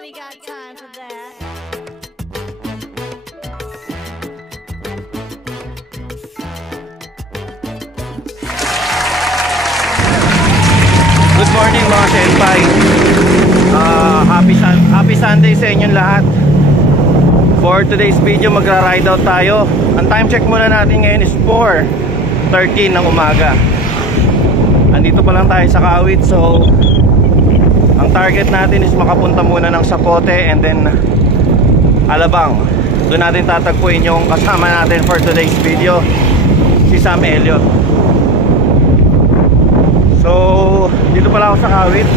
Nobody got time for that. Good morning mga senpai. Happy Sunday sa inyong lahat. For today's video, magra-ride out tayo. Ang time check muna natin ngayon is 4:13 ng umaga. Andito pa lang tayo sa Kawit. So ang target natin is makapunta muna ng Sapote and then Alabang. Doon natin tatagpuin yung kasama natin for today's video, si Sam Elliot. So dito pala ako sa Kawit,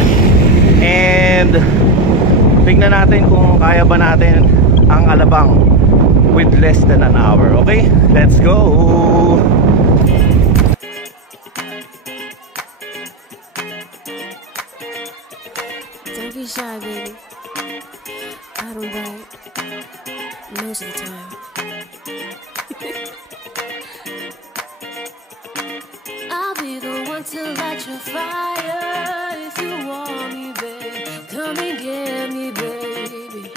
and tignan natin kung kaya ba natin ang Alabang with less than an hour. Okay, let's go. Don't be shy, baby. I don't bite most of the time. I'll be the one to light your fire if you want me, babe. Come and get me, baby.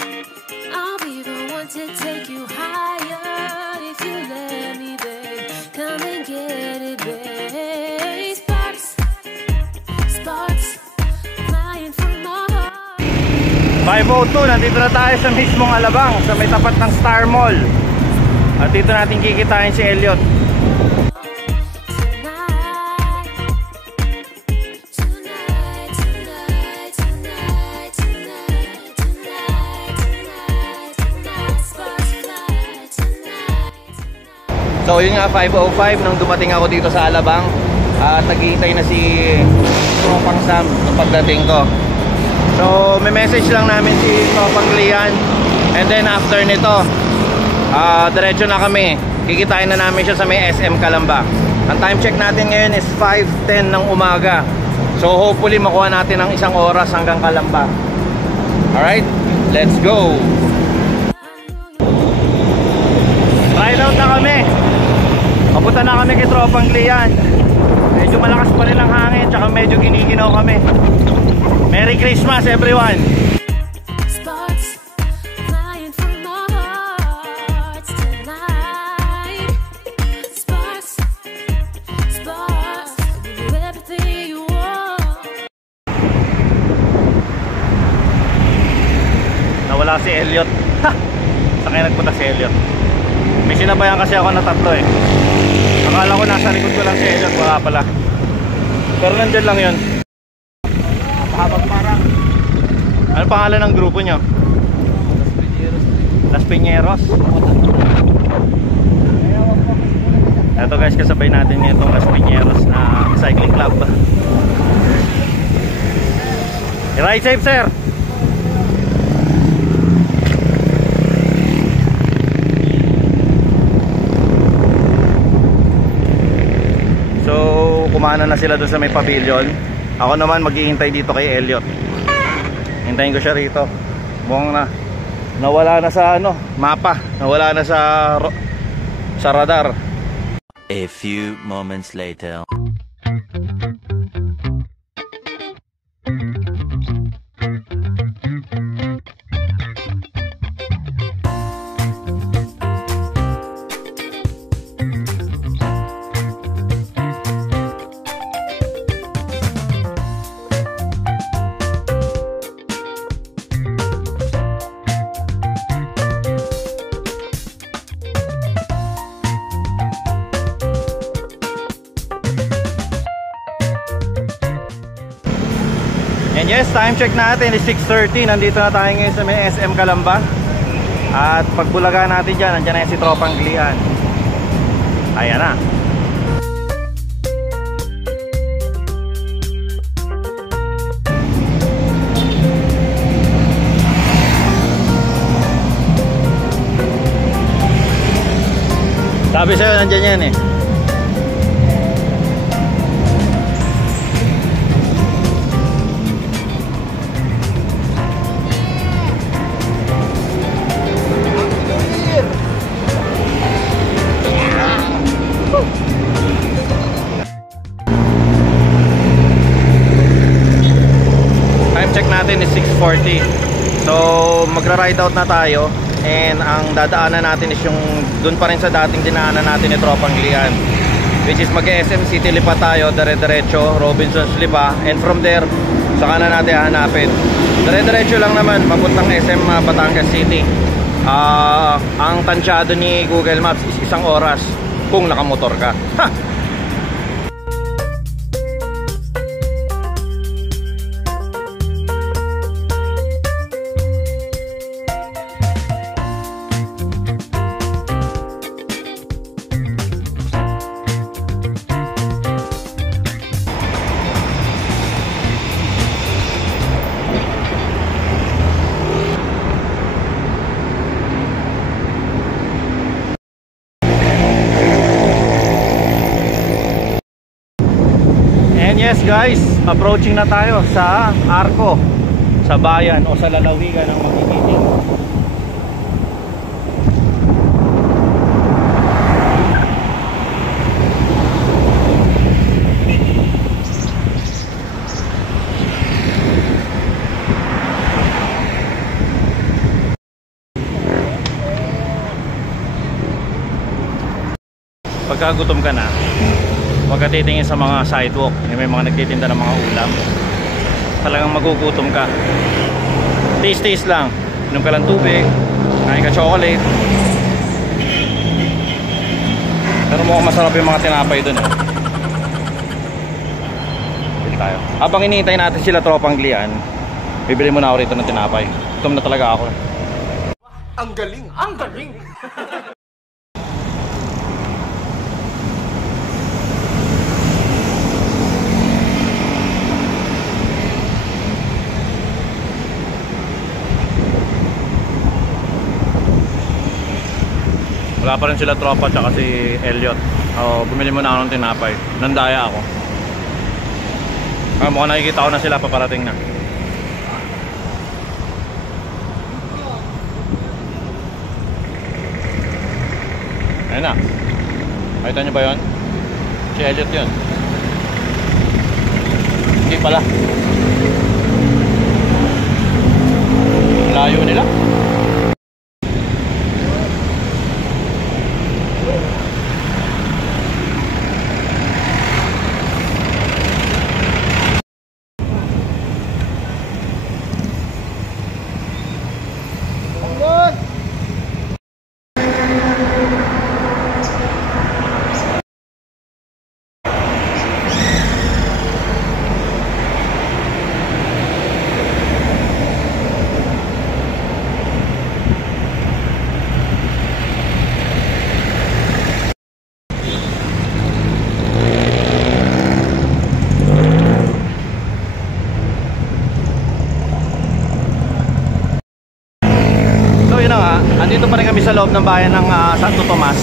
I'll be the one to take you higher if you let me, babe. Come and get it, babe. Sparks, sparks, flying from my heart. 5:02, nandito na tayo sa mismong Alabang, sa may tapat ng Star Mall. At dito natin kikitain si Elliot. So yun nga, 5:05 nung dumating ako dito sa Alabang. At naghihintay na si Tropang Sam nung pagdating ko. So may message lang namin si Tropang Lian. And then after nito, diretso na kami. Kikitain na namin siya sa may SM Calamba. Ang time check natin ngayon is 5:10 ng umaga. So hopefully makuha natin ang isang oras hanggang Calamba. Alright, let's go. Ride out na kami. Papunta na kami kay Tropang Lian. Medyo malakas pa rin ang hangin, tsaka medyo giniginaw kami. Merry Christmas everyone. Sparks flying from my heart tonight. Sparks, sparks, do everything you want. Nawala si Elliot. Ha! Saan kaya nagpunta si Elliot? May sinabayan kasi ako na tatlo eh. Akala ko nasa likod ko lang si Elliot, wala pala. Pero nandyan lang yun. Habang parang. Ano pangalan ng grupo nyo? Las Piñeros. Ito guys, kasabay natin ngayon itong Las Piñeros na cycling club. Ride safe sir. Kumana na sila doon sa may pavilion. Ako naman maghihintay dito kay Elliot. Hintayin ko siya rito. Buong na nawala na sa ano, mapa. Nawala na sa radar. A few moments later. And yes, time check natin is 6:30. Nandito na tayo ngayon sa may SM Calamba. At pagbulaga natin dyan, nandiyan na si Tropang Lian. Ayan na. Sabi sa'yo, nandiyan yan eh. Time check natin is 6:40. So magra-ride out na tayo. And ang dadaanan natin is yung dun pa rin sa dating dinaanan natin ni Tropang Glian, which is mag-SM City Lipa tayo, dire-diretso Robinsons Lipa. And from there, saka na natin hahanapin. Dire-diretso lang naman papuntang SM Batangas City. Ang tansyado ni Google Maps is 1 oras kung nakamotor ka. Ha! Yes guys, approaching na tayo sa Arco, sa bayan o sa lalawigan ng Makikitid. Pagka gutom ka na, huwag ka titingin sa mga sidewalk, may mga nagtitinda ng mga ulam. Talagang magugutom ka. Taste lang. Inom ka lang tubig, kain ka chocolate. Pero mukhang masarap yung mga tinapay dun eh. Bili tayo. Habang hinihintay natin sila Tropang Glian, bibili muna ako rito ng tinapay. Gutom na talaga ako. Ang galing! Ang galing! Wala pa rin sila Tropa tsaka si Elliot. Bumili muna ako ng tinapay. Nandaya ako. Mukhang nakikita ko na sila, paparating na. Ayun na. Nakita nyo ba yun? Si Elliot yun. Hindi pala. Layo nila. Andito pa rin kami sa loob ng bayan ng Santo Tomas.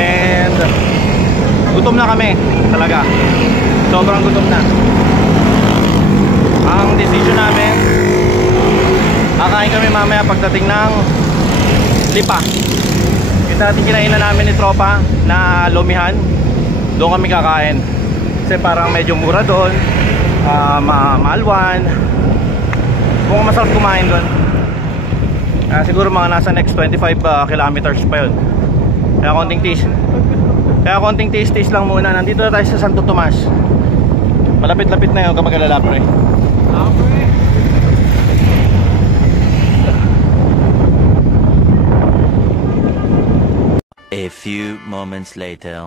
And gutom na kami talaga. Sobrang gutom na. Ang decision namin, kakain kami mamaya pagdating ng Lipa. Yung dating kinainan namin ni Tropa na Lumihan, doon kami kakain. Kasi parang medyo mura doon, maalwan. Kung masarap kumain doon. Siguro mga nasa next 25 kilometers pa yun. Kaya konting taste lang muna. Nandito na tayo sa Santo Tomas. Malapit-lapit na yun kapag alala pre. A few moments later.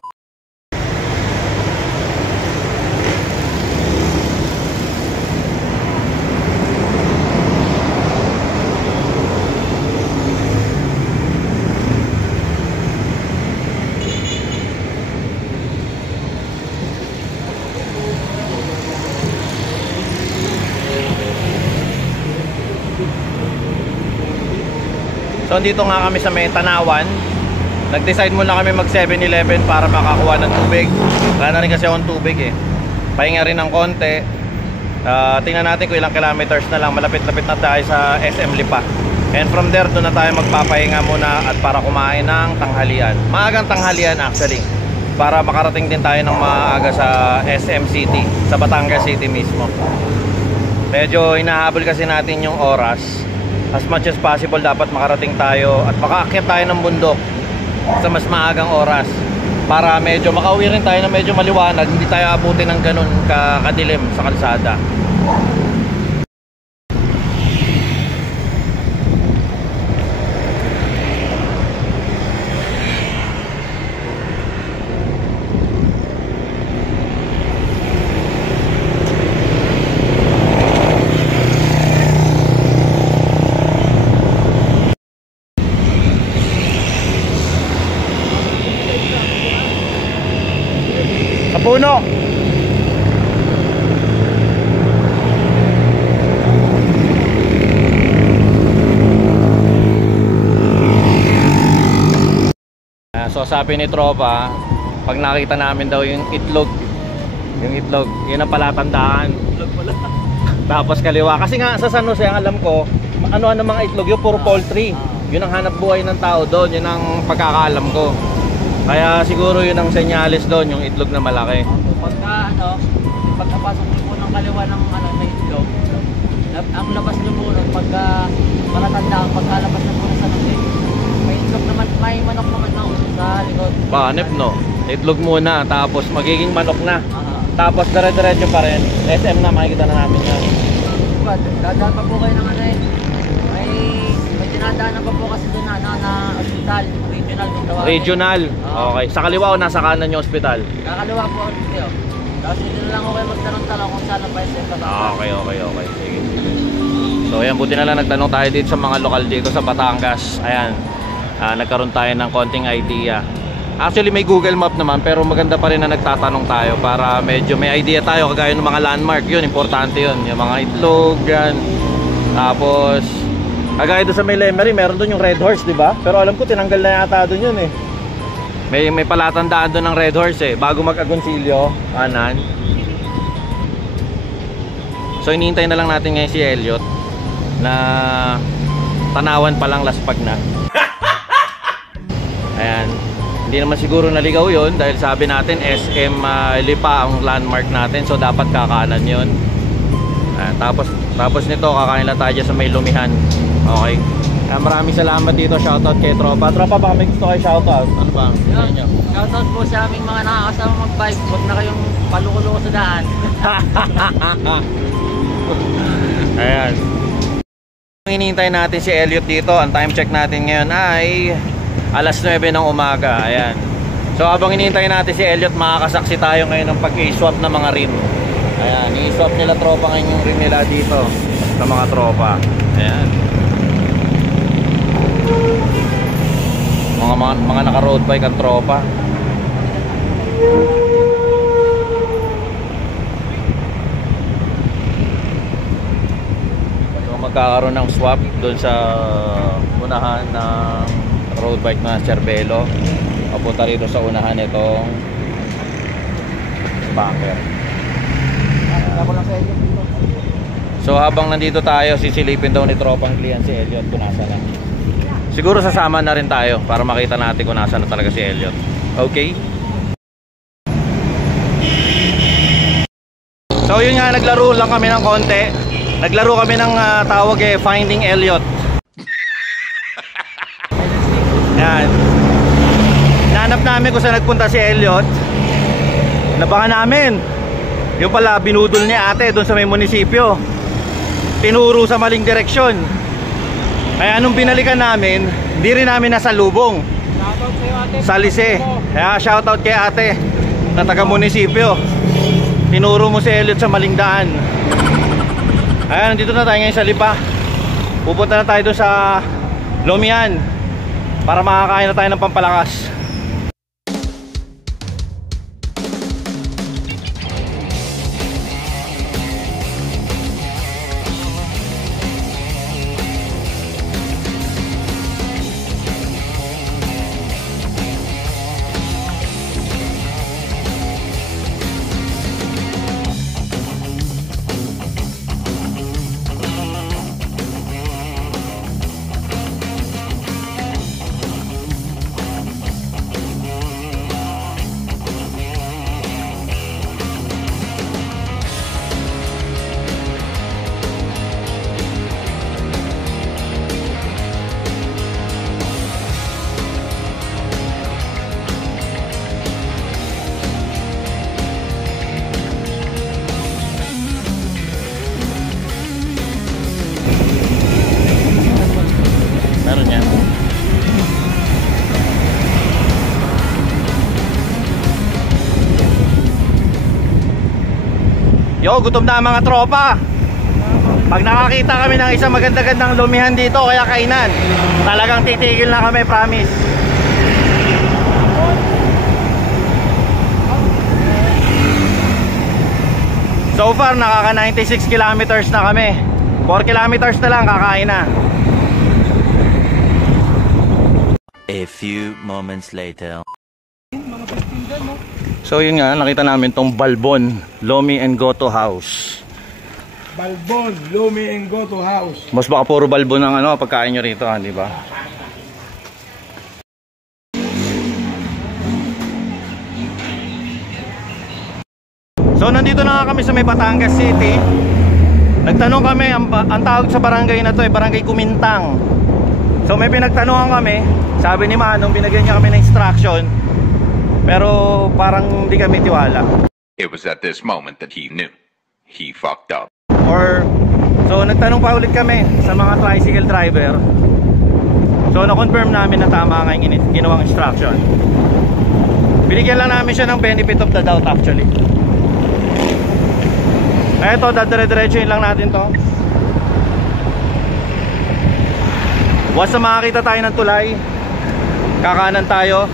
So dito nga kami sa may Tanawan. Nag-decide muna kami mag 7-Eleven para makakuha ng tubig. Wala na rin kasi akong tubig eh. Pahinga rin ng konti. Tingnan natin kung ilang kilometers na lang. Malapit-lapit na tayo sa SM Lipa. And from there, doon na tayo magpapahinga muna at para kumain ng tanghalian. Maagang tanghalian actually. Para makarating din tayo ng maaga sa SM City, sa Batangas City mismo. Medyo hinahabol kasi natin yung oras. as much as possible dapat makarating tayo at makaakyat tayo ng bundok sa mas maagang oras para medyo makauwi rin tayo na medyo maliwanag, hindi tayo abutin ng ganun kadilim sa kalsada. Puno. So sabi ni tropa, pag nakita namin daw yung itlog, yun ang palatandaan. Tapos kaliwa, kasi nga sa San Jose ang alam ko, ano mga itlog yung puro poultry. Yun ang hanap buhay ng tao doon, yun ang pagkakaalam ko. Kaya siguro yun ang senyales doon, yung itlog na malaki. Pagkapasok niyo po ng kaliwa ng may itlog, ang labas niyo po nun, pagka malatandaan, pagkalabas na po na sa nasi, may itlog naman, may manok naman sa likod. Banep no? Itlog muna, tapos magiging manok na. Tapos dire-diretso pa rin. SM na, makikita na namin yan. Dadaan pa po kayo ng may dinadaanan pa po kasi doon na hospital. Regional. Okay. Sa kaliwa o nasa kanan yung ospital? Kakaliwa po dito. Tapos dito na lang ako kayo magtanong-tanong kung saan ang SM pa. Okay. Sige. So ayan, buti na lang nagtanong tayo dito sa mga lokal dito sa Batangas. Ayan. Nagkaroon tayo ng konting idea. Actually may Google Map naman, pero maganda pa rin na nagtatanong tayo para medyo may idea tayo kagaya ng mga landmark. Yun, importante yun. Yung mga itlog, yan. Tapos kagaya doon sa may Lemery, meron doon yung Red Horse, di ba? Pero alam ko tinanggal na yata doon yun eh. May palatandaan doon ng Red Horse eh, bago mag-Agoncillo, kanan. So hinihintay na lang natin ngayon si Elliot na tanawan pa lang, laspag na. Ayan. Hindi naman siguro naligaw yun dahil sabi natin SM Lipa ang landmark natin, so dapat kakanan yun. Tapos nito kakain lang tayo sa may Lumihan. Okay. Maraming salamat dito. Shoutout kay Tropa. Tropa, baka may gusto kayo shoutout. Ano ba? Shoutout po sa aming mga nakakasama mag-bike. Huwag na kayong palukulo sa daan. Ayan. Hinihintay natin si Elliot dito. Ang time check natin ngayon ay alas 9 ng umaga. Ayan. So habang hinihintay natin si Elliot, makakasaksi tayo ngayon ng pag-i-swap ng mga rim. Ayan. I-swap nila tropa ngayon yung rim nila dito sa mga tropa. Ayan. Mga naka-road bike ang tropa. So magkakaroon ng swap doon sa unahan ng road bike na Cervelo. Papunta rito sa unahan itong bunker. So habang nandito tayo, sisilipin daw ni tropang client si Elliot kung nasa na. Siguro sasama na rin tayo para makita natin kung nasa na talaga si Elliot. Okay? So yun nga, naglaro lang kami ng konti. Naglaro kami ng tawag Finding Elliot. Yan. Nahanap namin kung saan nagpunta si Elliot. Nabangan namin. Yung pala, binudol niya ate doon sa may munisipyo. Tinuro sa maling direksyon. Kaya nung binalikan namin, hindi rin namin nasalubong. Shoutout sa'yo ate. Sa Lise. Kaya shoutout kay ate na taga munisipyo. Tinuro mo si Elliot sa maling daan. Ayan, nandito na tayo ngayon sa Lipa. Pupunta na tayo doon sa Lumihan para makakain na tayo ng pampalakas. Yo, gutom na ang mga tropa. Pag nakakita kami ng isang maganda-gandang lumihan dito, kaya kainan, talagang titigil na kami, promise. So far, nakaka 96 kilometers na kami. 4 kilometers na lang, kakain na. A few moments later. So yun nga, nakita namin tong Balbon Lomi and Goto House. Balbon, Lomi and Goto House. Mas baka puro balbon ang ano, pagkain nyo rito, di ba? So nandito na nga kami sa may Batangas City. Nagtanong kami, ang tawag sa barangay na to ay Barangay Kumintang. So may pinagtanungan kami, sabi ni Manong, binigyan niya kami ng instruction, pero parang hindi kami tiwala. It was at this moment that he knew. He fucked up. So nagtanong pa ulit kami sa mga tricycle driver. So na-confirm namin na tama nga yung ginawang instruction. Binigyan lang namin siya ng benefit of the doubt actually. Eto, dadire-diretsuin lang natin to. Once na makakita tayo ng tulay, kakanan tayo.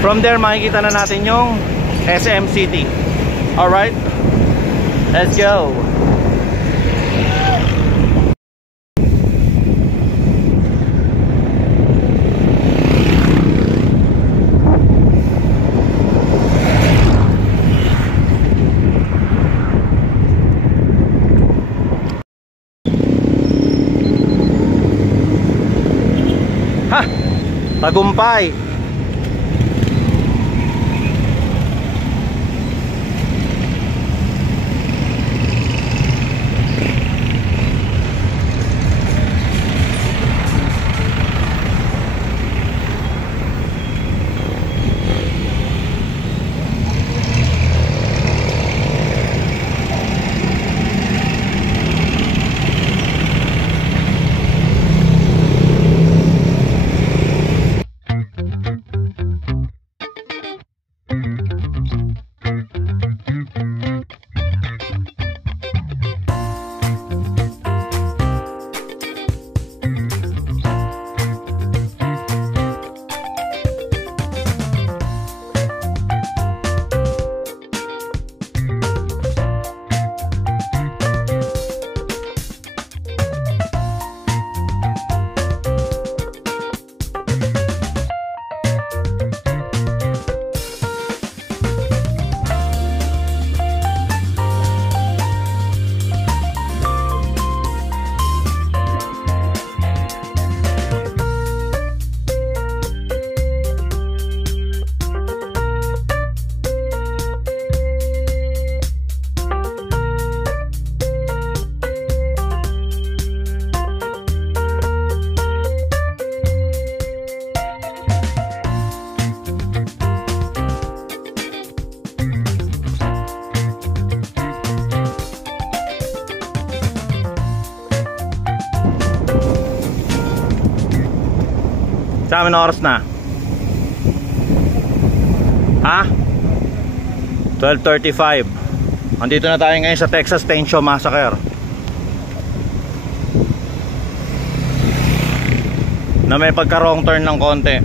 From there makikita na natin yung SM City. Alright, let's go. Ha! Tagumpay! Sa amin na oras na? Ha? 12:35. Andito na tayo ngayon sa Texas Chainsaw Massacre, na may pagka wrong turn ng konti.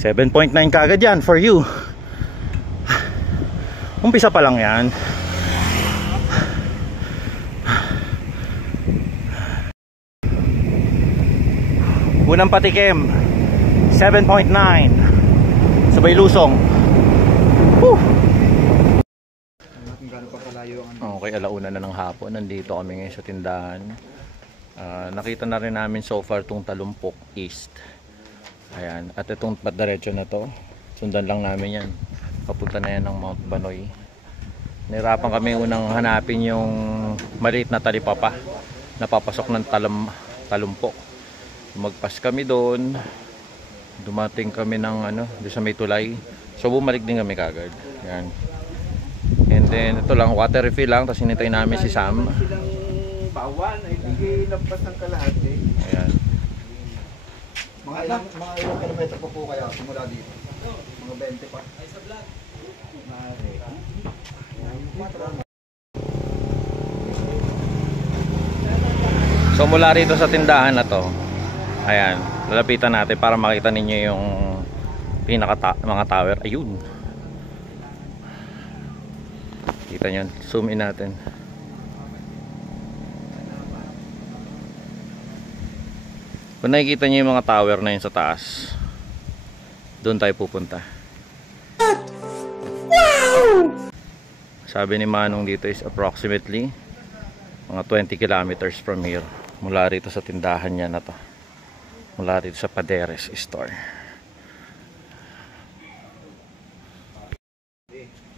$7.9 kagad yan for you. Umpisa pa lang yan. Unang patikim 7.9 sabay lusong. Okay, alauna na ng hapon. Nandito kami ngayon sa tindahan. Nakita na rin namin so far tong Talumpok East. Ayan, at itong diretso na to, sundan lang namin yan. Papunta na yan ng Mount Banoy. Nahirapan kami unang hanapin yung maliit na talipapa na papasok ng Talumpok. Magpas kami doon, dumating kami ng doon sa may tulay. So bumalik din kami kagad. Yan. And then ito lang, water refill lang, tapos hinintay namin si Sam. pawan ay lampas ng kalahati. Ayan. Mga ilang kilometro pa po kaya simula dito? Mga 20 pa. Ay, sa vlog. So mula rito sa tindahan na to, ayan, lalapitan natin para makita ninyo yung mga tower. Ayun. Kita nyo, zoom in natin. Kung nakikita nyo yung mga tower na yun sa taas, doon tayo pupunta. Sabi ni Manong dito is approximately mga 20 kilometers from here, mula rito sa tindahan niya na to, mula rito sa Paderes store.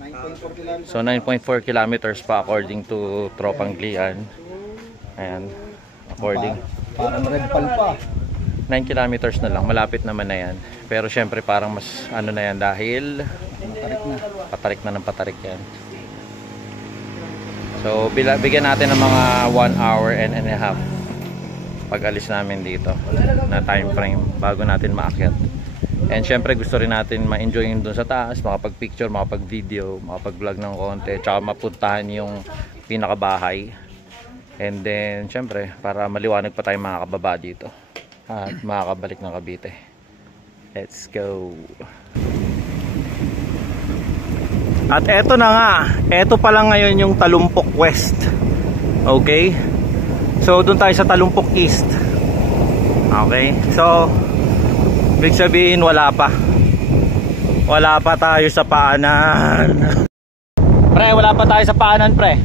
9.4 kilometers. So 9.4 kilometers pa according to Tropang Glian. Ayan, according Parang red pal pa. 9 kilometers na lang, malapit naman na yan. Pero syempre parang mas ano na yan dahil patarik na ng patarik yan. So bigyan natin ng mga 1 hour and a half pag alis namin dito na time frame bago natin maakyat. And syempre gusto rin natin ma-enjoy yung dun sa taas, makapag-picture, makapag-video, makapag-vlog ng konti, tsaka mapuntahan yung pinakabahay. And then syempre para maliwanag pa tayo makakababa dito at makakabalik ng Cavite. Let's go. At eto na nga, eto pa lang ngayon yung Talumpok West. Okay? So doon tayo sa Talumpok East. Okay? So ibig sabihin wala pa tayo sa paanan. Pre, wala pa tayo sa paanan, pre.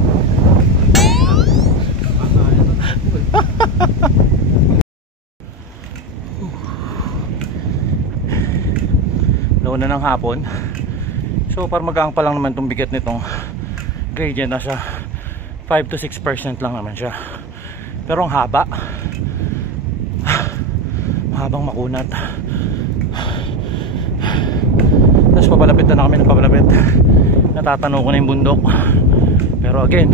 Noon na ng hapon. So para magang pa lang naman itong bigat nitong gradient, nasa 5 to 6% lang naman siya. Pero ang haba, mahabang makunat. Tapos papalapit na kami ng papalapit. Natatanaw ko na yung bundok. Pero again,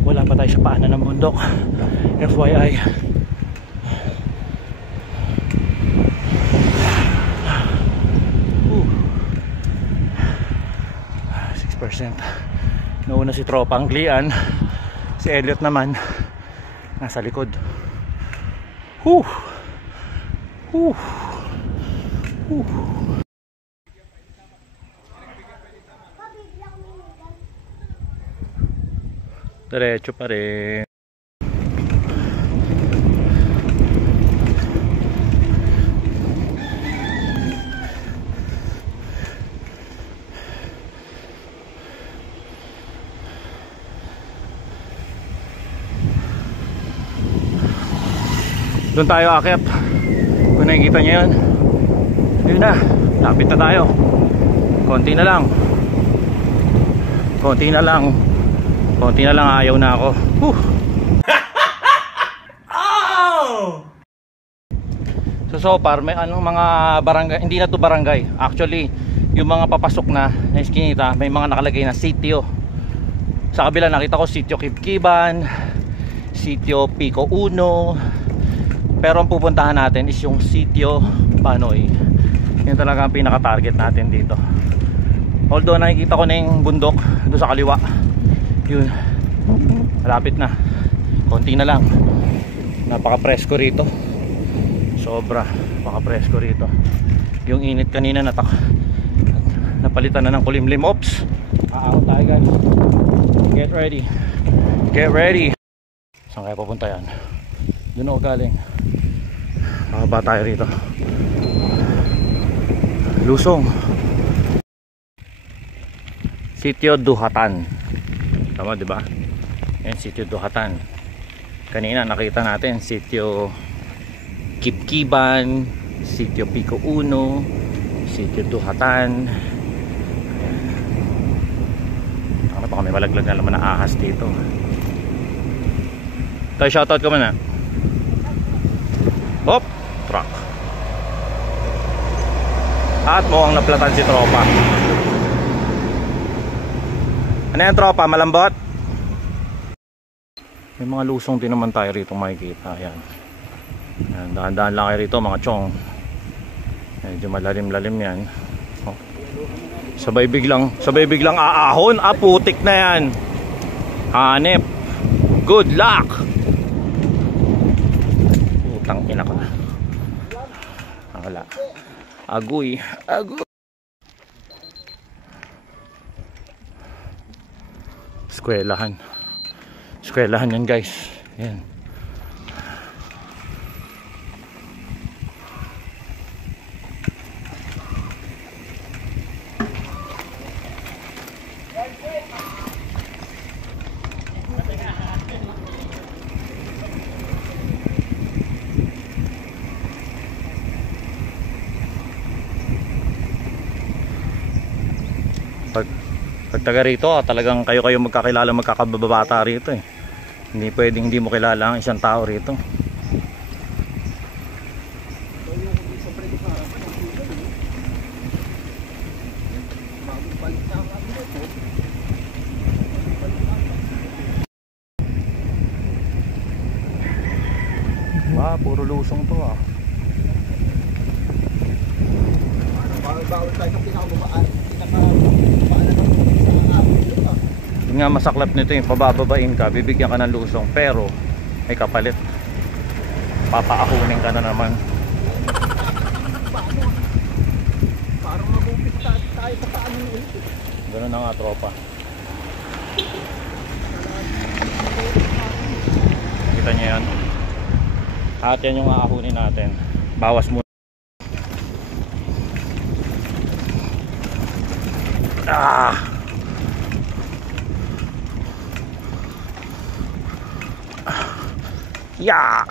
wala pa tayo sa paanan ng bundok. FYI. Ooh. 6%. Nauna si Tropang Glian. Si Elliot naman nasa likod. Whew. Whew. Whew. Diretso pa rin. Doon tayo aakyat. Kung nakikita nyo yun, yun na, lapit na tayo. Konti na lang. Konti na lang. Konti na lang, ayaw na ako. So far may anong mga barangay, hindi na to barangay. Actually, yung mga papasok na iskinita, may mga nakalagay na sitio. Sa kabila nakita ko sitio Kibkiban, sitio Pico Uno. Pero ang pupuntahan natin is yung sitio Panoy. Yun talaga ang pinaka-target natin dito. Although nakikita ko na yung bundok doon sa kaliwa. Yun, malapit na. Konti na lang. Napaka-presko rito. Sobra, napaka-presko rito. Yung init kanina napalitan na ng kulimlim. Oops, aawat tayo guys. Get ready. Get ready. Saan kaya papunta yan? Doon ako galing. Makaba tayo rito. Lusong. Sitio Duhatan. Tama, di ba? Yan, sitio Duhatan. Kanina nakita natin sitio Kibkiban, sitio Pico Uno, sitio Duhatan. Ano pa kami, malaglag na naman na ahas dito. Tayo, shoutout ko muna. Hop, truck. At mukhang naplatan si tropa. Ano yan, tropa? Malambot? May mga lusong din naman tayo rito makikita. Ayan. Ayan, dahan-dahan lang kayo rito mga chong. Medyo malalim-lalim yan. Oh. Sabay biglang aahon. Putik na yan. Hanep. Good luck. Utang ina ka. Wala. Agoy. Eskwelahan yan guys. Ayan. Pag taga rito, talagang kayo magkakilala, magkakababata rito eh. Hindi pwedeng hindi mo kilala ang isang tao rito. Wow, puro lusong to ah. Bawal tayo sa pinakababaan. Yun nga masaklap nito yung pabababain ka, bibigyan ka ng lusong pero may kapalit. Papaahunin ka na naman. Parang magupit tayo sa paano ulit. Ganun na nga tropa. Kita nyo yan. At yan yung aahunin natin. Bawas muna. Yeah.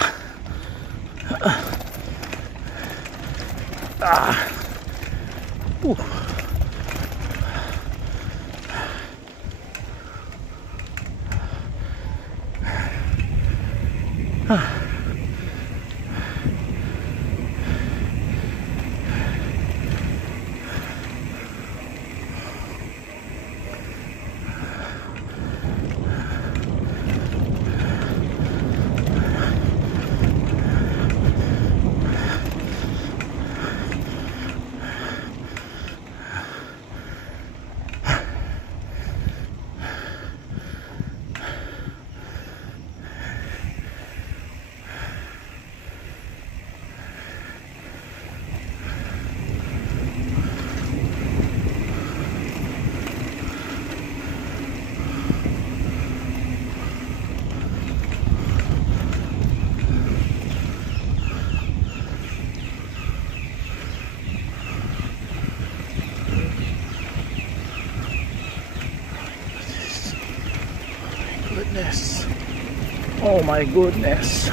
Goodness. Oh my goodness.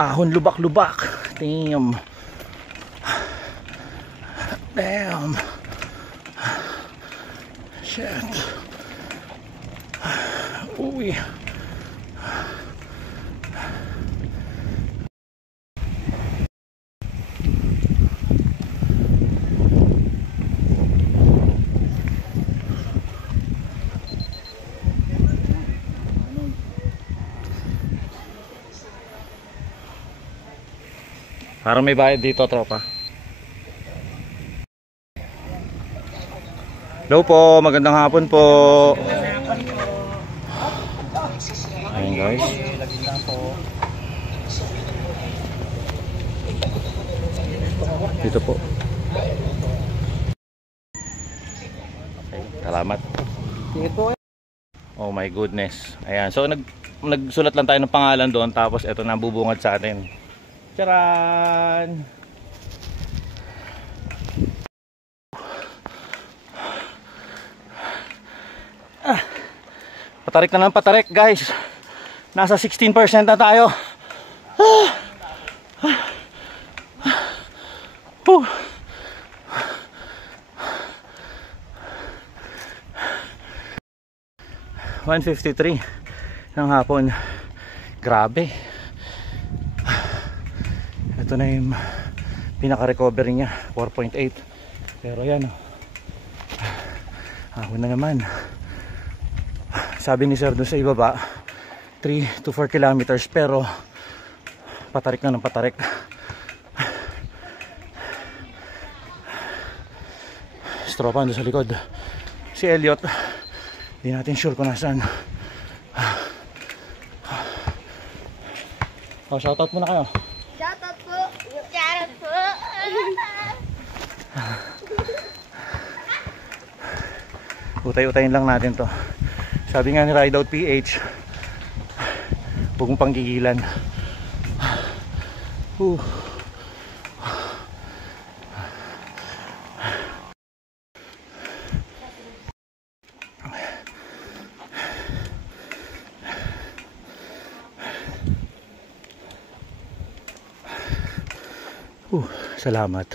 Ahon lubak-lubak. Damn. Shit. Uy. Parang may bayad dito, tropa. Hello po, magandang hapon po. Ayan guys. Dito po. Okay, salamat. Oh my goodness. Ayan, so nagsulat lang tayo ng pangalan doon, tapos ito na bubungad sa atin. Charan! Patarik na lang patarik guys. Nasa 16% na tayo. 1:53 ng hapon. Grabe. Ito na yung pinaka-recovery niya, 4.8. Pero yan, ako na naman. Sabi ni sir doon sa ibaba, 3 to 4 kilometers, pero patarik na ng patarik. Stropa doon sa likod. Si Elliot, di natin sure kung nasaan. Oh, shoutout muna kayo. Shoutout po! Shoutout po! Utay-utayin lang natin to. Sabi nga ni Rideout PH, huwag mong panggigilan. Salamat.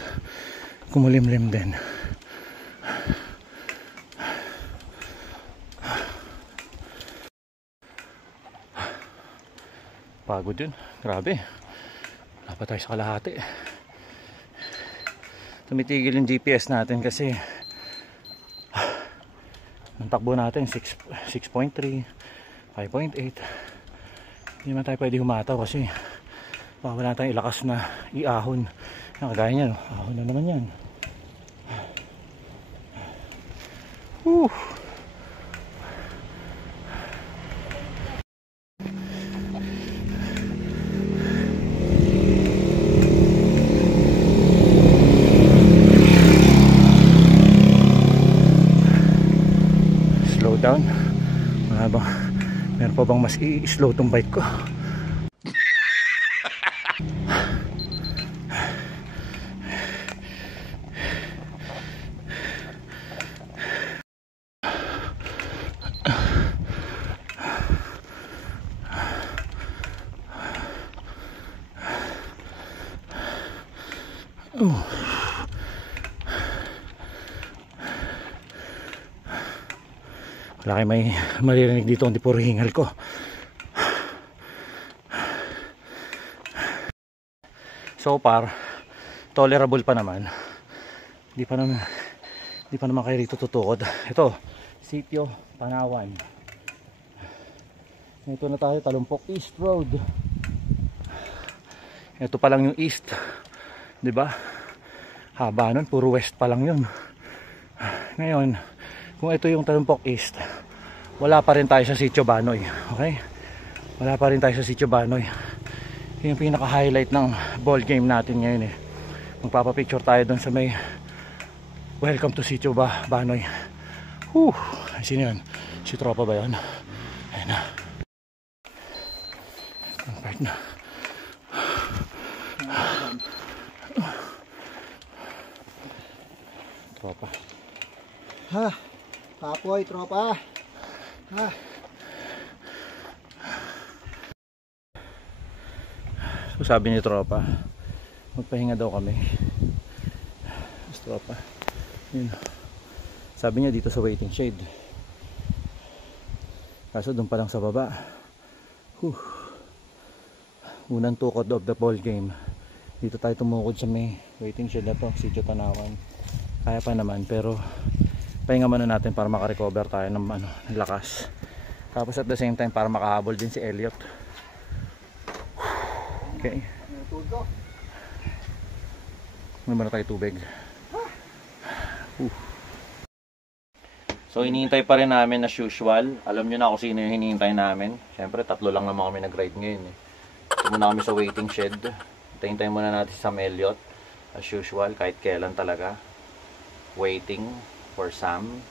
Kumulimlim din. Pagod yun. Grabe. Wala pa tayo sa kalahati. Tumitigil yung GPS natin kasi ang takbo natin 6.3, 5.8. Hindi naman tayo pwede humataw kasi baka wala tayong ilakas na iahon. Kagaya niyan, ahon na naman yan. Slow down. Meron pa bang mas i-slow tong bike ko? Wala kayo may maririnig dito, hindi puro hingal ko. So far tolerable pa naman. Hindi pa naman kayo rito tutukod. Ito, Sitio Panawan. Ito na tayo, Talumpok East Road. Ito pa lang yung east, 'di ba? Haba nun, puro west pa lang yun. Ngayon, kung ito yung Talumpok East, wala pa rin tayo sa Sitio Banoy. Okay? Wala pa rin tayo sa Sitio Banoy. Yung pinaka-highlight ng ball game natin ngayon eh. Magpapapicture tayo dun sa may welcome to Sitio Banoy. Sino yun? Si Tropa ba yun? Ayan na. Ang part na. Tropa. Ha? Kapoy, tropa. Ha? So sabi ni Tropa, magpahinga daw kami. Tropa. Yun. Sabi niya dito sa waiting shade. Kaso doon pa lang sa baba. Unang tukod of the ball game. Dito tayo tumukod sa may waiting shade na to, Sitio Tanawan. Kaya pa naman, pero pahinga muna natin para makarecover tayo ng lakas. Tapos at the same time para makahabol din si Elliot. Okay. May muna tayo tubig. So hinihintay pa rin namin as usual. Alam nyo na kung sino yung hinihintay namin. Siyempre 3 lang naman kami nag-ride ngayon eh. Ito muna kami sa waiting shed. Hintay muna natin si Sam Elliot. As usual, kahit kailan talaga. Waiting for Sam.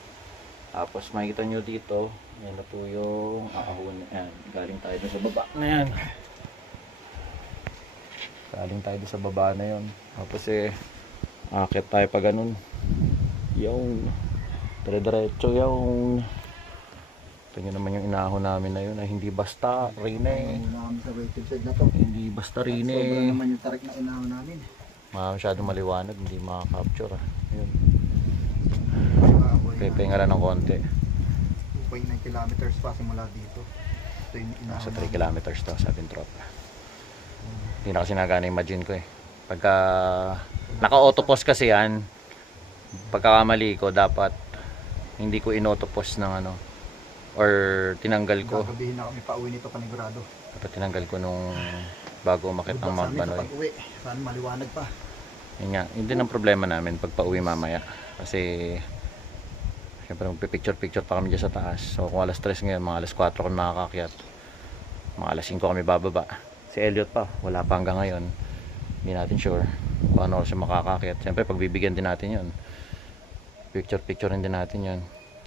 Tapos makikita nyo dito, yan na po yung ahon. Ayan, galing tayo dun sa baba na yan. Galing tayo dun sa baba na yun. Tapos akit tayo pa ganun. Yung dire-diretso yung ito nyo naman yung inahon namin na yun ay hindi basta rine. Hindi basta rine. Sobra naman yung tarik na inahon namin. Masyadong maliwanag, hindi makaka-capture. Yun. Pepenga lang ng konti. 3.9 kilometers pa simula dito. Ito yung Nasa 3 kilometers to, sabi ng tropa. Hindi na kasi nagana-imagine ko eh. Pagka naka-autopause kasi yan, pagkakamali ko, dapat hindi ko in-autopause ng ano, or tinanggal ko. Gagabihin na kami pauwi nito panigurado. Dapat tinanggal ko nung bago umakit ng Mount Banoy. Saan maliwanag pa. Yun nga, yun din ang problema namin pag pauwi mamaya. Kasi siyempre magpipicture-picture pa kami dyan sa taas. So kung alas 3 ngayon, mga alas 4 kami makakakyat. Mga alas 5 kami bababa. Si Elliot pa, wala pa hanggang ngayon. Hindi natin sure kung ano siya makakakyat. Siyempre pagbibigyan din natin yun. Picture-picture din natin yun.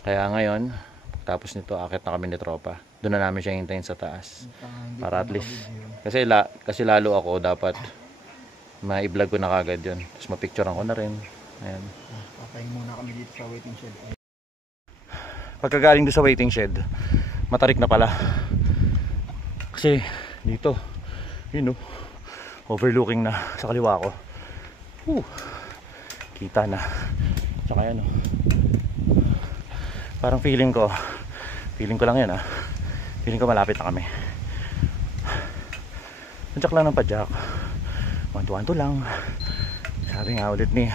Kaya ngayon, tapos nito, akit na kami ni tropa. Doon na namin siya hintayin sa taas. Para at least, kasi lalo ako dapat ma-vlog ko na kagad yun. Tapos mapicturean ko na rin. Ayan. Patayin muna kami dito sa waiting shed. Pagkagaling doon sa waiting shed, matarik na pala. Kasi dito, yun know, overlooking na sa kaliwa ko. Kita na. Tsaka yan oh. Parang feeling ko lang yan ah. Feeling ko malapit na kami. Padyak lang ng padyak. 1-2 lang. Sabi nga ulit ni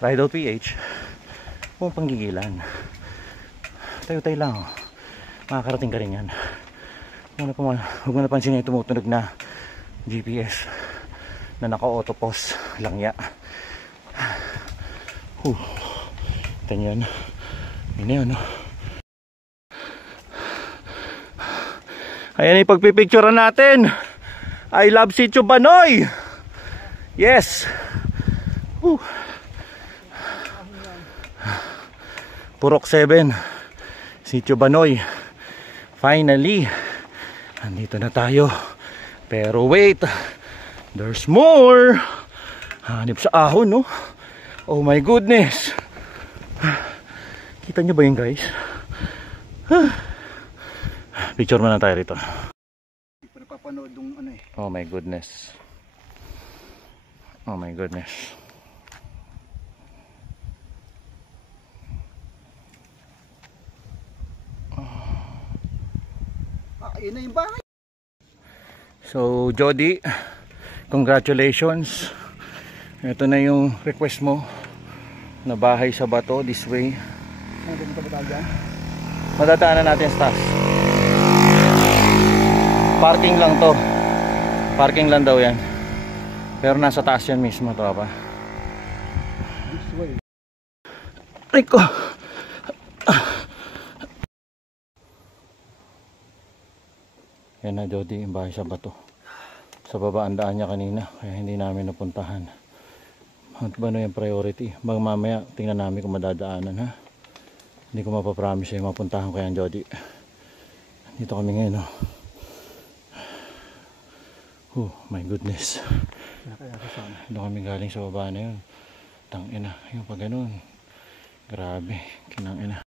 Rideout PH, kung panggigilan, tayo-tayo lang oh. Makakarating ka rin yan. Huwag mo napansin yung tumutunog na GPS na naka-autopause lang ya. Ganyan. Yun na yun no? Ayan yung pagpipicturean natin. I love Sitio Banoy. Yes. Purok 7 Sitio Banoy. Finally andito na tayo. Pero wait, there's more. Hanip sa ahon no. Oh my goodness. Kita nyo ba yun guys? Picture muna tayo rito. Pero papanood yung ano eh. Oh my goodness. Oh my goodness. Ayun na yung bahay. So Jody, congratulations. Ito na yung request mo na bahay sa bato this way. Ano ba ba dyan? Madadaanan natin sa taas. Parking lang to. Parking lang daw yan. Pero nasa taas yan mismo, tropa. This way. Ay ko. Yan na Jody, yung bahay sa bato. Sa baba ang daan niya kanina, kaya hindi namin napuntahan. Mount Banoy yung priority. Mamaya tingnan namin kung madadaanan ha. Hindi ko mapapromise yung mapuntahan ko yan Jody. Dito kami ngayon oh my goodness. Dito kami galing sa baba na yun. Tangina, yung pag ganun. Grabe, kinangina.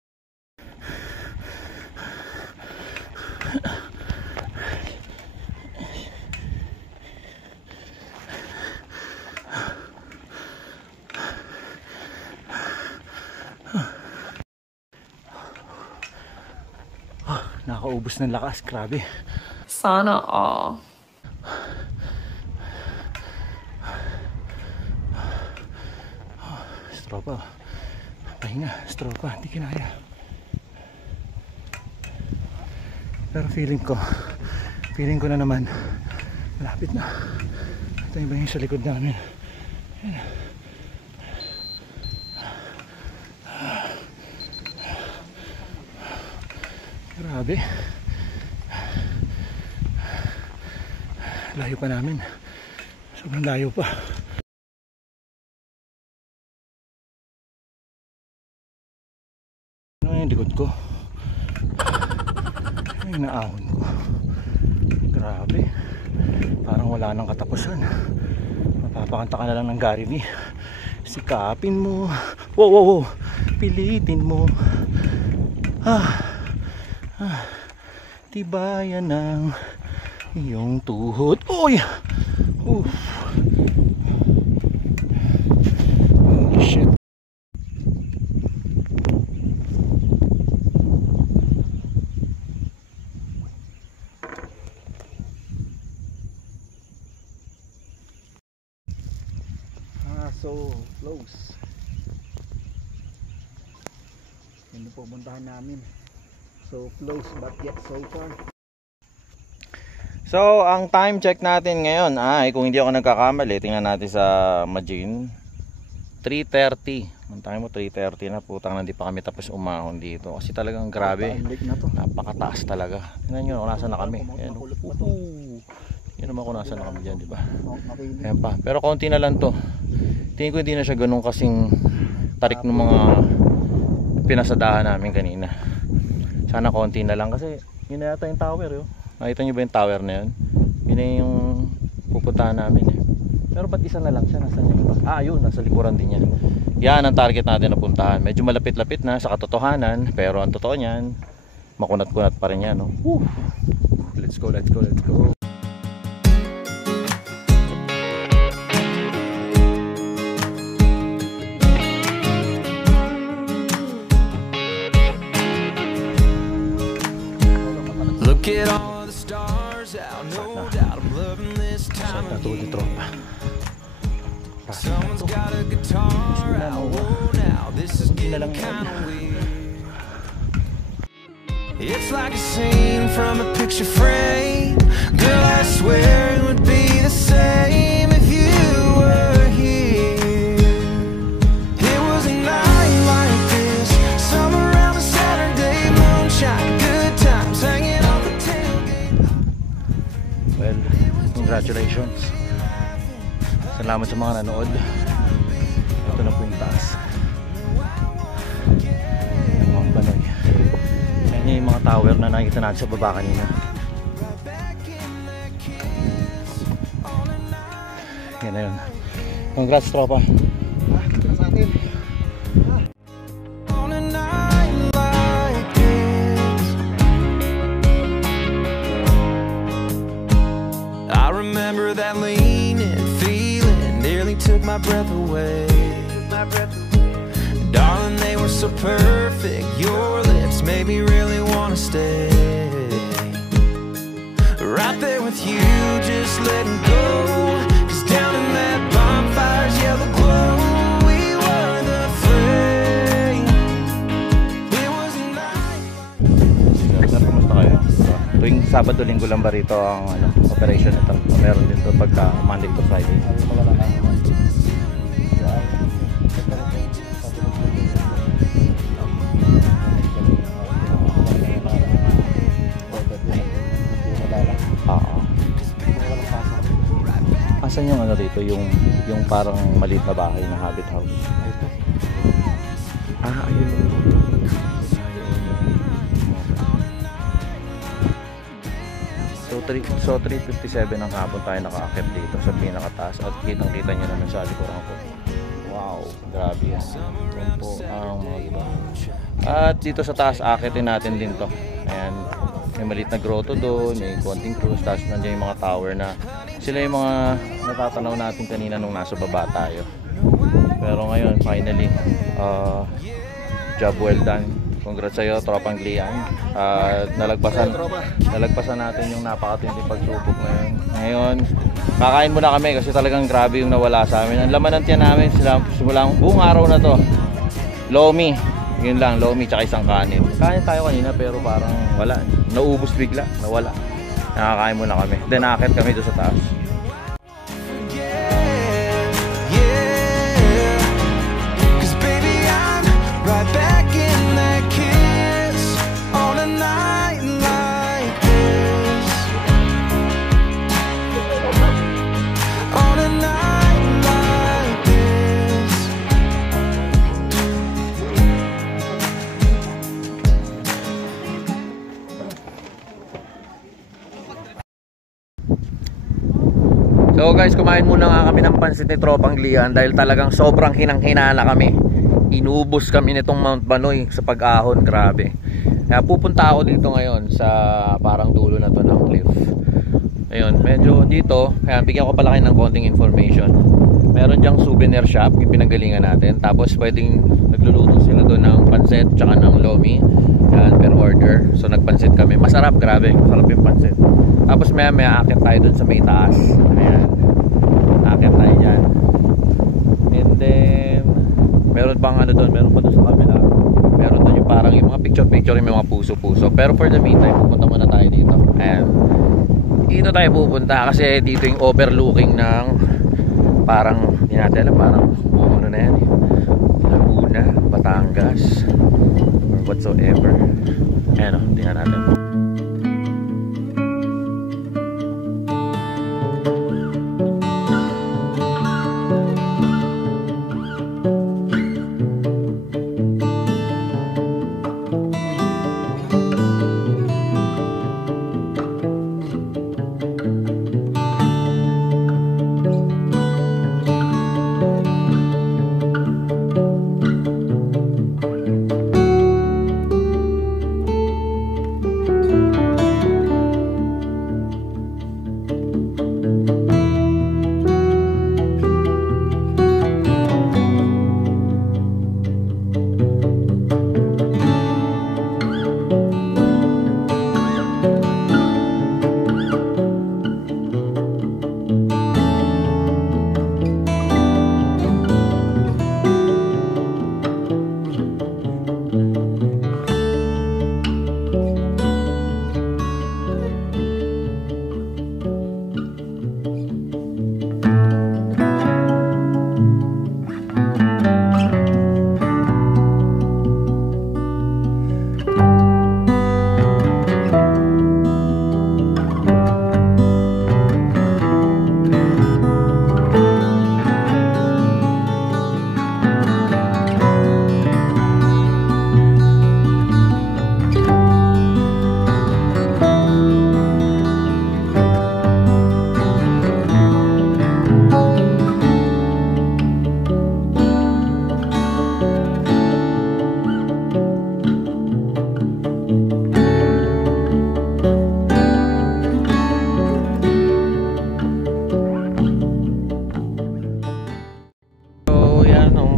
Nakakaubos ng lakas, grabe. Sana all. Stropa. Pahinga, stropa, hindi kinaya. Pero feeling ko na naman malapit na. Ito yung bahing sa likod namin. Ayan. Grabe. Layo pa namin. Sobrang layo pa. Ano yung likod ko? Ano yung naahon ko? Grabe. Parang wala nang katapusan. Mapapakanta ka na lang ng Gary V. Sikapin mo. Wow. Pilitin mo. Tibayan ng iyong tuhod. Uy! Holy shit. House. Yun yung pupuntahan namin. So close but yet so far. So, ang time check natin ngayon ay, kung hindi ako nagkakamali, tingnan natin sa Majin, 3:30. Ang time mo 3:30 na, putang hindi pa kami tapos umahon dito. Kasi talagang grabe, napakataas talaga. Tingnan nyo kung nasa na kami. Ayan, yun naman kung nasa na kami dyan, diba? Ayan pa, pero konti na lang to. Tingin ko hindi na siya ganun kasing tarik ng mga pinasadahan namin kanina. Sana konti na lang kasi yun na yata yung tower yun. Nakita nyo ba yung tower na yun? Yun na yung pupuntahan namin eh. Pero ba't isa na lang siya? Nasaan niya iba? Ah, yun, nasa likuran din yan. Yan ang target natin na puntahan. Medyo malapit-lapit na sa katotohanan, pero ang totoo niyan, makunat-kunat pa rin yan, no? Woo! Let's go, let's go, let's go. Look at all the stars out, no doubt I'm loving this time of year. Someone's got a guitar out, whoa now, this is getting kinda weird. It's like a scene from a picture frame. Girl, I swear it would be the same if you were here. It was a night like this, summer around a Saturday, moonshine, good times, hanging on the tailgate. Well, congratulations. Salamat sa mga nanood. Ito na po yung taas. Mga Banoy. Ayan yung mga tower na nakikita natin sa baba kanina. Yan na yun. Congrats, tropa. Congrats sa atin. I remember that leaning feeling nearly took my breath away. Darling, they were so perfect. Your lips made me really want to stay. Right there with you, just letting go. 'Cause down in that bonfire's yellow glow, we were the flame. It was a night. Kumusta kayo? Tuwing Sabado, Linggo lang ba rito ang operation ito? Meron din ito pagka Monday to Friday. Asan yung ano dito? Yung parang maliit na bahay na habit house. Ah, ayun. So 3:57 ng hapon tayo nakaakit dito sa pinakataas at kitang-kita nyo naman sa likuran ko. Wow, grabe yan. Yan po ang mga iba. At dito sa taas akitin natin din to. Ayan, may maliit na grotto doon, may konting cruise, tapos nandiyan yung mga tower na sila yung mga natatanaw natin kanina nung nasa baba tayo. Pero ngayon, finally, job well done. Congrats sa'yo, Tropang Lian. Nalagpasan natin yung napakatinding pagsubok ngayon. Ngayon, kakain muna kami kasi talagang grabe yung nawala sa amin. Ang laman ng tiyan namin, simulang buong araw na to, lomi. Yun lang, lomi tsaka isang kanin. Kain tayo kanina pero parang wala. Naubos bigla, nawala. Nakakain muna kami. Then nakakit kami doon sa taas. So guys, kumain muna nga kami ng pansit ni Tropang Lian dahil talagang sobrang hinang-hina na kami. Inubos kami nitong Mount Banoy sa pag-ahon, grabe. Kaya pupunta ako dito ngayon sa parang dulo na to ng cliff. Ayun, medyo dito, kaya bigyan ko pala kayo ng konting information. Meron diyang souvenir shop, yung pinanggalingan natin. Tapos pwedeng nagluluto sila doon ng pansit tsaka ng lomi. Yan, per order. So nagpansit kami. Masarap, grabe. Masarap yung pansit. Tapos maya akit tayo doon sa may taas. Ayan. Akit tayo dyan. And then Meron pang ano doon, meron pa doon sa kabila. Meron doon yung parang yung mga picture yung mga puso-puso. Pero for the meantime, pupunta muna tayo dito. Ayan. Dito tayo pupunta kasi dito yung overlooking ng parang, hindi natin alam, parang ano na yan, Laguna, Batangas, or whatsoever. Ayan o, tingnan natin.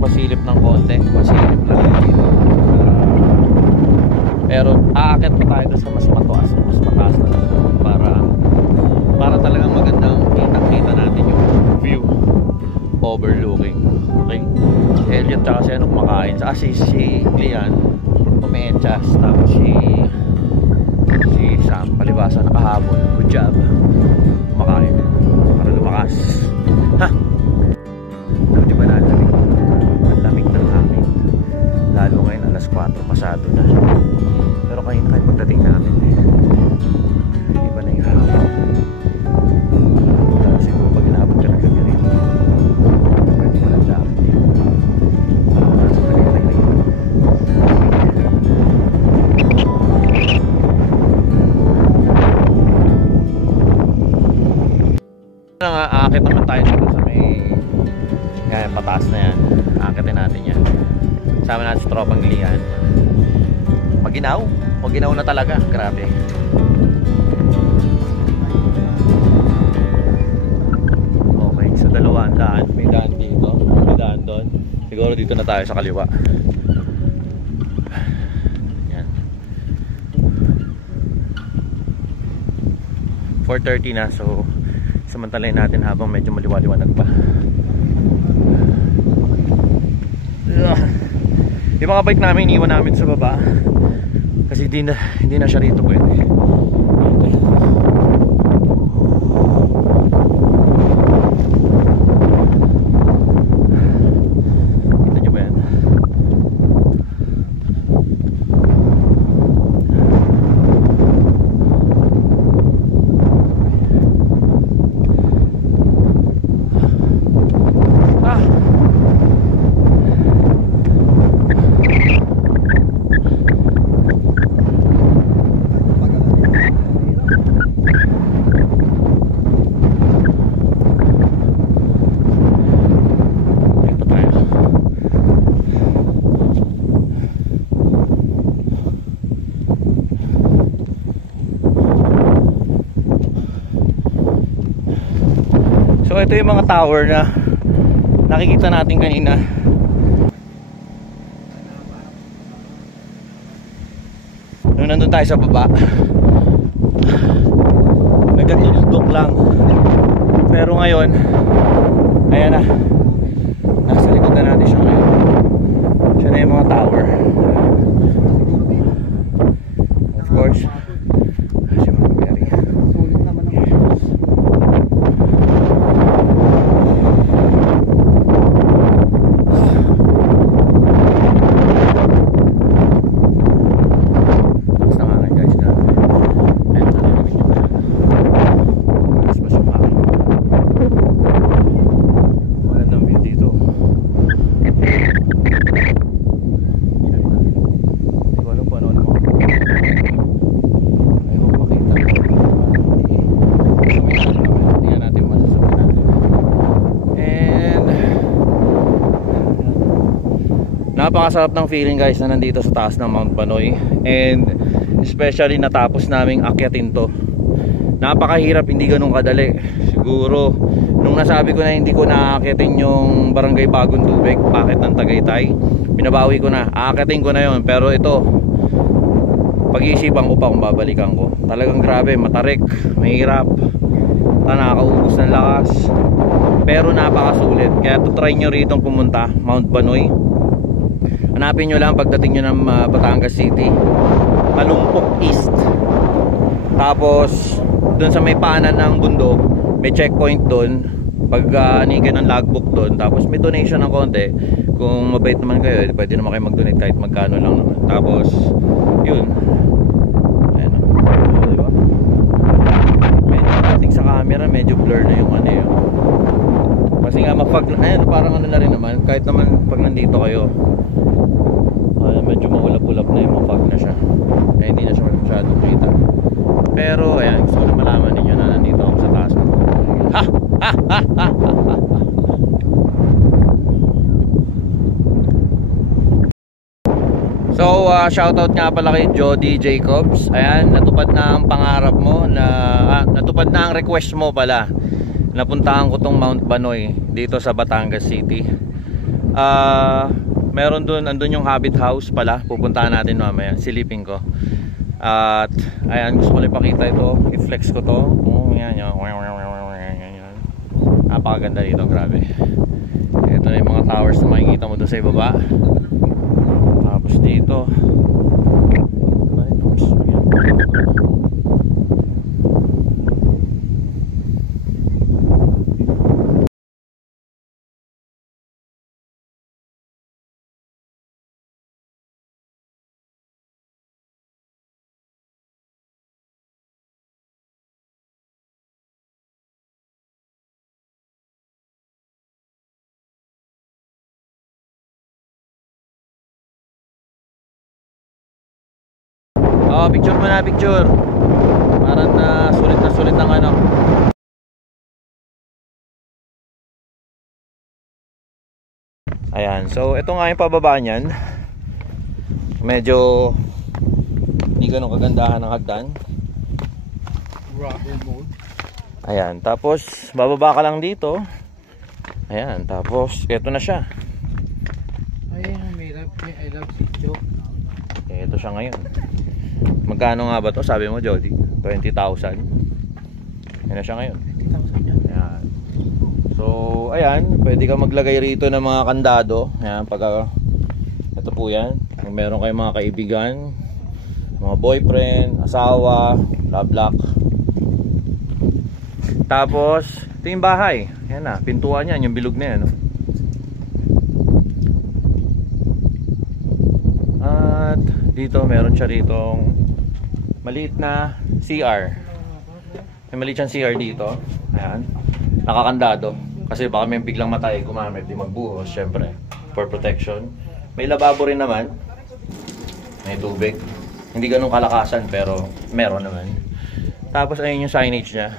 Pasilip ng konti, pasilip lang dito. Pero aakit pa tayo sa mas mataas na para talagang magandang kita natin yung view overlooking. Okay, si Elliot tsaka si ano kumakain, si Lian umechas, tapos si Sam palibasa nakahabol. Good job, kumakain para lumakas. Ha, di ba nalamig? Lamig ng hangin, lalo ngayon alas 4 pasado na. Pero kanina kahit pagdating namin iba na yung hangin. Siguro pag inabot ka ng gabi rin pwede mo lang jacket parang nasa pagkakalik na yun. Aakit naman tayo dito sa may yan, pataas na yan. Akitin natin yan. Sama natin sa tropang Lian. Maginaw na talaga. Grabe. Okay, so 200. May daan dito, may daan doon. Siguro dito na tayo sa kaliwa. Yan. 4:30 na, so samantalayin natin habang medyo maliwaliwanag pa. Yung mga bike namin iniwan namin sa baba kasi hindi na siya rito pwede. Kita nyo ba yan? So ito yung mga tower na nakikita natin kanina. Nung nandun tayo sa baba, nagkatulog lang. Pero ngayon, ayan na, nasa likod na natin siya ngayon. na yung mga tower. Of course. Si Ma'am Mary. Napakasarap ng feeling guys na nandito sa taas ng Mount Banoy, and especially natapos naming akyatin to. Napakahirap, hindi ganun kadali. Siguro nung nasabi ko na hindi ko naakyatin yung Barangay Bagong Tubig, bakit ng Tagaytay, binabawi ko na, aakyatin ko na yon. Pero ito, pag-iisipan ko pa kung babalikan ko. Talagang grabe, matarik, mahirap, nakakaubos ng lakas, pero napakasulit. Kaya to try nyo rito pumunta Mount Banoy. Hanapin nyo lang pagdating nyo ng Batangas City, Malumpok East. Tapos dun sa may paanan ng bundok, may checkpoint dun. Pag anigan ng logbook dun, tapos may donation ng konti. Kung mabait naman kayo, pwede naman kayo mag-donate kahit magkano lang naman. Tapos yun, ayun, diba? Medyo ating sa camera, medyo blur na yung ano yun. Kasi nga ayun, parang ano na rin naman, kahit naman pag nandito kayo, medyo maulap-ulap na yung fog na siya, kaya hindi na siya masyadong kita. Pero ayan, gusto ko na malaman ninyo na nandito ako sa taas ng ha! Ha! Ha! Ha! Ha! So shoutout nga pala kay Jody Jacobs. Ayan, natupad na ang pangarap mo na natupad na ang request mo pala. Napuntahan ko tong Mount Banoy dito sa Batangas City. Meron doon, andun yung Habit House pala. Pupuntahan natin mamaya, silipin ko. At ayan, gusto ko lang ipakita ito, i-flex ko to. Yan, yan. Napakaganda dito, grabe. Ito na yung mga towers na makikita mo doon sa ibaba. Tapos dito, picture mo na, picture. Parang na sulit ng ano. Ayan, so ito nga yung pababa niyan. Medyo hindi ganun kagandahan ng hagdan. Ayan, tapos bababa ka lang dito. Ayan, tapos ito na siya. Ayan, I love Sitio. Ito siya ngayon. Magkano nga ba to? Sabi mo, Jody? 20,000. Yan na siya ngayon. 20,000 yan. Ayan. So, ayan, pwede ka maglagay rito ng mga kandado. Ayan, ito po yan. Kung meron kayong mga kaibigan, mga boyfriend, asawa, love lock. Tapos, ito yung bahay. Ayan na, pintuan yan, yung bilog na yan. No? At dito, meron siya ritong maliit na CR. May maliit siyang CR dito. Ayan, nakakandado. Kasi baka may biglang matay, gumamit, di magbuhos, syempre, for protection. May lababo rin naman. May tubig. Hindi ganun kalakasan, pero meron naman. Tapos ayun yung signage niya.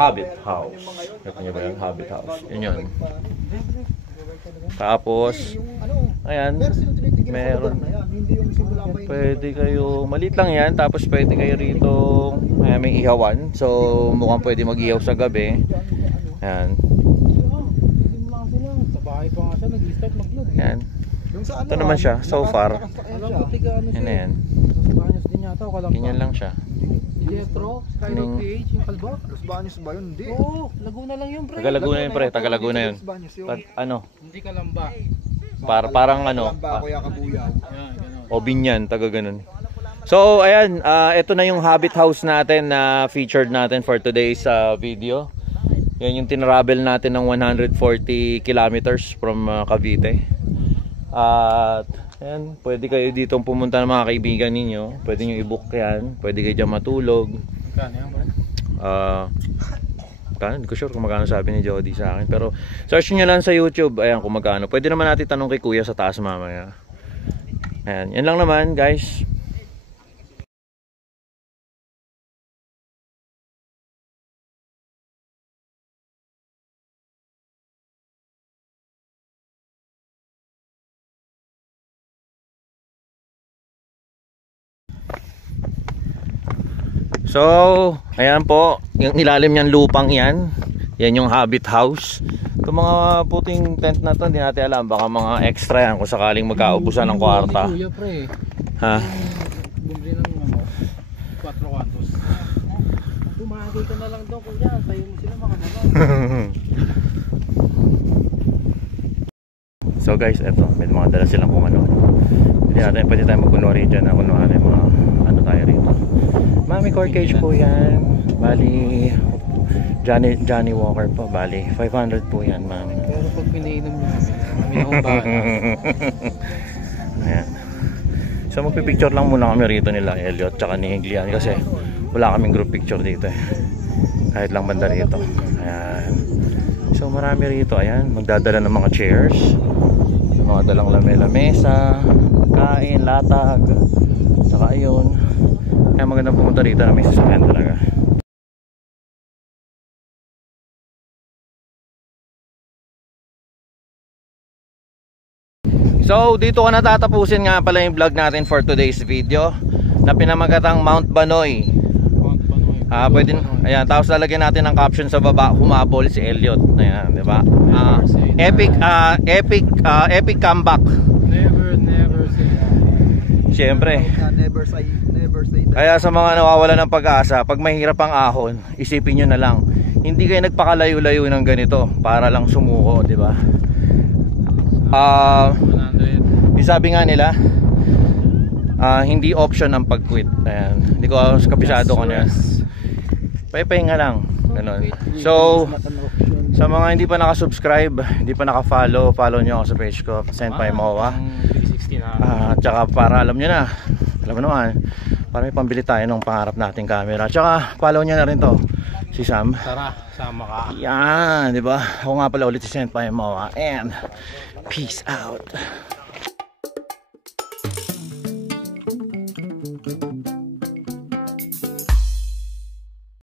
Habit House. Ito niyo ba yun? Habit House. Yun yun. Tapos ayan, meron, pwede kayo, maliit lang yan. Tapos pwede kayo rito, may ihawan. So mukhang pwede mag-ihaw sa gabi. Ayan. Sa bahay pa nga siya, nag-start mag-vlog. Ayan. Ito naman siya, so far. Alam ko tiga ano Yan na yan. Los Baños din yata o Calamba. Ganyan lang siya. Dietro, Skyroad PH, yung kalba. Los Baños ba yun? Hindi. Oo, Laguna lang yun, pre. Taga Laguna yun, pre. Taga Laguna yun. Los Baños yun. Ano? Hindi Kalamba. Parang ano? Kalamba, Kuya Kabuyaw. O Binyan, taga ganun. So, ayan. Ito na yung habit house natin na featured natin for today's video. Yan yung tinravel natin ng 140 kilometers from Cavite. At ayan, pwede kayo dito pumunta ng mga kaibigan ninyo. Pwede nyo i-book yan. Pwede kayo dyan matulog. Hindi ko sure kung magkano sabi ni Jody sa akin. Pero search nyo lang sa YouTube. Ayan kung magkano. Pwede naman natin tanong kay Kuya sa taas mamaya. Ayan, yan lang naman guys. So, ayan po, yung ilalim niyang lupang yan. Yan yung habit house. Itong mga puting tent na to, hindi natin alam. Baka mga extra yan kung sakaling magkaubusan ng kwarta. Kuya, pre. Ha? Bumili ng 4 kwantos. Tumahagay ka na lang daw, kuya. Tayo mo sila makamalang. So guys, eto, may mga dala silang kumano. Pwede tayo magkunwari dyan na kunwari mga ano tayo rito. Mami core cage po yan. Bali Johnny Walker po. Bali 500 po yan, mami. Pero pag pinainom niya kami akong bahala. Ayan. So magpipicture lang muna kami rito nila Elliot tsaka ni Higlian kasi wala kaming group picture dito eh. Kahit lang banda rito. Ayan. So marami rito. Ayan, magdadala ng mga chairs, mga dalang lamesa, kain, latag, saka ayun. Kaya magandang pumunta rito na may sasakyan talaga. So dito ko natatapusin nga pala yung vlog natin for today's video na pinamagatang Mount Banoy. Pwede, ayan, tapos lalagyan natin ng caption sa baba, humabol si Elliot. Ayan, di ba? Epic comeback. Never say that. Siyempre. Never say that. Kaya sa mga nawawala ng pag-asa, pag mahirap ang ahon, isipin nyo na lang, hindi kayo nagpakalayo-layo ng ganito para lang sumuko, di ba? Sabi nga nila, hindi option ang pag-quit. Ayan, hindi ko kabisado ko na yan. Pahinga lang, ganun. So sa mga hindi pa naka-subscribe, hindi pa naka-follow, follow nyo ako sa page ko, Senpai Moa. Tsaka para alam nyo na, alam mo naman, para may pambili tayo ng pangarap nating camera. Tsaka follow nyo na rin to, si Sam. Tara, sama ka. Yan, di ba? Ako nga pala ulit si Senpai Moa. And peace out.